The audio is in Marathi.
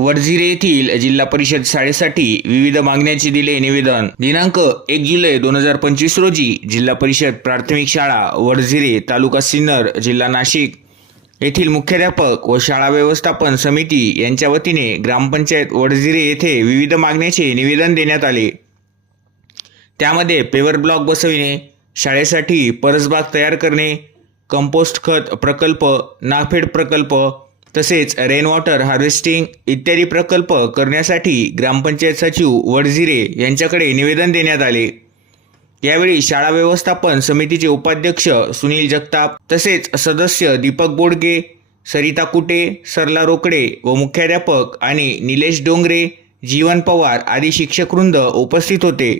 वडझिरे येथील जिल्हा परिषद शाळेसाठी विविध मागण्यांचे दिले निवेदन. दिनांक एक जुलै दोन हजार पंचवीस रोजी जिल्हा परिषद प्राथमिक शाळा वडझिरे तालुका सिन्नर जिल्हा नाशिक येथील मुख्याध्यापक व शाळा व्यवस्थापन समिती यांच्या वतीने ग्रामपंचायत वडझिरे येथे विविध मागण्याचे निवेदन देण्यात आले. त्यामध्ये पेवर ब्लॉक बसविणे शाळेसाठी परसबाग तयार करणे कंपोस्ट खत प्रकल्प नाफेड प्रकल्प तसेच रेनवॉटर हार्वेस्टिंग इत्यादी प्रकल्प करण्यासाठी ग्रामपंचायत सचिव वडझिरे यांच्याकडे निवेदन देण्यात आले. यावेळी शाळा व्यवस्थापन समितीचे उपाध्यक्ष सुनील जगताप तसेच सदस्य दीपक बोडगे सरिता कुटे सरला रोकडे व मुख्याध्यापक आणि निलेश डोंगरे जीवन पवार आदी शिक्षकवृंद उपस्थित होते.